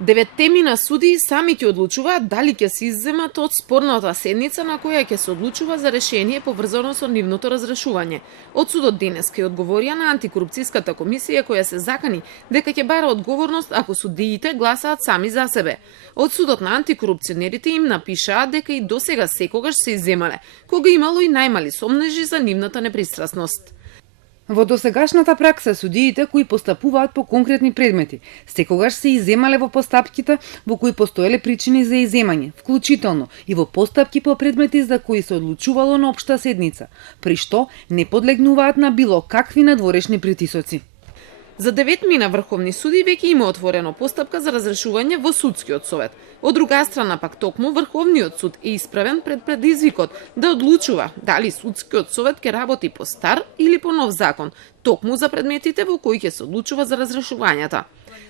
9 судии сами ќе одлучуваат дали ќе се изземат од спорната седница на која ќе се одлучува за решение поврзано со нивното разрешување. Од судот денеска ја одговорија на антикорупцијската комисија која се закани дека ќе бара одговорност ако судиите гласаат сами за себе. Од судот на антикорупционерите им напишаат дека и досега секогаш се изземале, кога имало и најмали сомнежи за нивната непристрасност. Во досегашната пракса, судиите кои постапуваат по конкретни предмети секогаш се изземале во постапките во кои постоеле причини за изземање, вклучително и во постапки по предмети за кои се одлучувало на општа седница, при што не подлегнуваат на било какви надворешни притисоци. За 9 врховни суди веќе има отворено постапка за разрешување во судскиот совет. Од друга страна пак токму Врховниот суд е исправен пред предизвикот да одлучува дали судскиот совет ќе работи по стар или по нов закон, токму за предметите во кои ќе се одлучува за разрешувањата.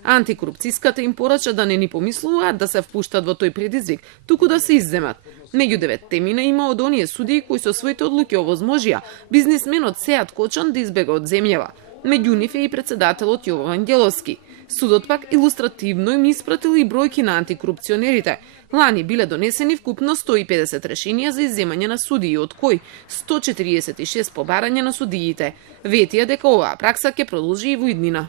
Антикорупцијската им порача да не ни помислуваат да се впуштат во тој предизвик, туку да се изземат. Меѓу 9 има од оние судии кои со своите одлуки овозможија бизнисменот Сеат Кочан да избега од земјава. Меѓу нив е и председателот Јово Ангеловски. Судот пак илустративно им испратил и бројки на антикорупционерите. Лани биле донесени вкупно 150 решенија за изземање на судии, од кои 146 побарање на судиите. Ветија дека оваа пракса ќе продолжи и во иднина.